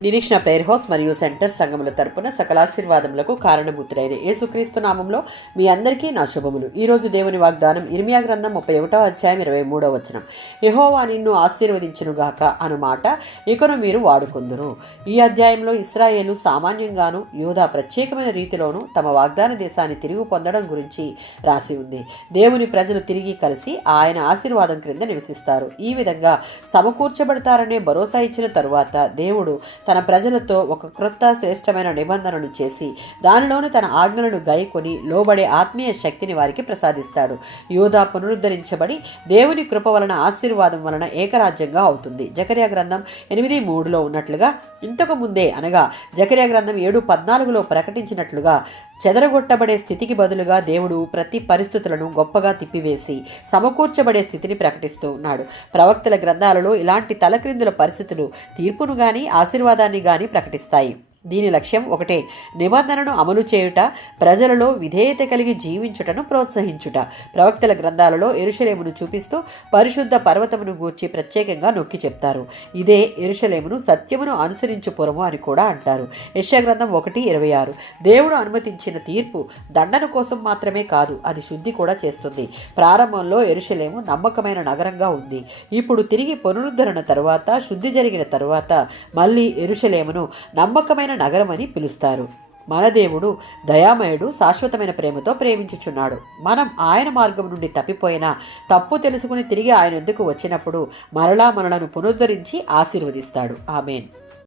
నిరీక్షణ prayer house మరియు centre సంఘముల తరపున సకల ఆశీర్వాదములకు కారణభూతులైన యేసుక్రీస్తు నామంలో మీ అందరికీ నా శుభములు. ఈరోజు దేవుని వాగ్దానం ఇర్మియా గ్రంథం 31వ అధ్యాయం 23వ వచనం. యెహోవా నిన్ను ఆశీర్వదించునుగాక అను మాట ఇకను మీరు వాడుకుందురు. ఈ అధ్యాయంలో ఇశ్రాయేలు సామాన్యంగాను యూదా ప్రత్యేకమైన రీతిలోనూ తమ వాగ్దాన దేశాన్ని తిరిగి పొందడం గురించి రాసి ఉంది. దేవుని ప్రజలు తిరిగి కలిసి ఆయన ఆశీర్వాదం క్రింద నివసిస్తారు. ఈ విధంగా సమకూర్చబడతారనే భరోసా ఇచ్చిన తరువాత దేవుడు తన ప్రజలతో ఒక క్రొత్త శ్రేష్టమైన నిబంధనను చేసి దానిలోని తన ఆజ్ఞలను గైకొని లోబడే ఆత్మీయ శక్తిని వారికి ప్రసాదిస్తాడు. యూదా పునరుద్ధరించబడి దేవుని కృప వలన ఆశీర్వాదం వలన ఏకరాజ్యంగా అవుతుంది. జకర్యా గ్రంథం 8:3లో ఉన్నట్లుగా ఇంతకు ముందే అనగా జకర్యా గ్రంథం 7:14లో ప్రకటించినట్లుగా చెదరగొట్టబడే స్థితికి బదులుగా దేవుడు ప్రతి పరిస్థితులను గొప్పగా తిప్పివేసి సమకూర్చబడే స్థితిని ప్రకటిస్తూ ఉన్నాడు. ప్రవక్తల గ్రంథాలలో ఇలాంటి తలక్రిందుల పరిస్థితులు తీర్పును గాని ఆశీర్వాదాన్ని గాని ప్రకటిస్తాయి. దీని లక్ష్యం ఒకటే, నిబంధనను అమలు చేయుట, ప్రజలలో విధేయత కలిగి జీవించుటను ప్రోత్సహించుట. ప్రవక్తల గ్రంథాలలో యెరూషలేమును చూపిస్తూ పరిశుద్ధ పర్వతమును గూర్చి ప్రత్యేకంగా నొక్కి చెప్తారు. ఇదే యెరూషలేమును సత్యమును అనుసరించు పురము అని కూడా అంటారు. యెషయా గ్రంథం 1:26. దేవుడు అనుమతించిన తీర్పు దండన కోసం మాత్రమే కాదు, అది శుద్ధి కూడా చేస్తుంది. ప్రారంభంలో యెరూషలేము నమ్మకమైన నగరంగా ఉంది. ఇప్పుడు తిరిగి పునరుద్ధరణ తరువాత, శుద్ధి జరిగిన తరువాత మళ్ళీ యెరూషలేమును నమ్మకమైన నగరమని పిలుస్తారు. మన దేవుడు దయామయుడు, శాశ్వతమైన ప్రేమతో ప్రేమించుచున్నాడు. మనం ఆయన మార్గం నుండి తప్పిపోయినా తప్పు తెలుసుకుని తిరిగి ఆయన వద్దకు వచ్చినప్పుడు మరలా మనలను పునరుద్ధరించి ఆశీర్వదిస్తాడు. ఆమేన్.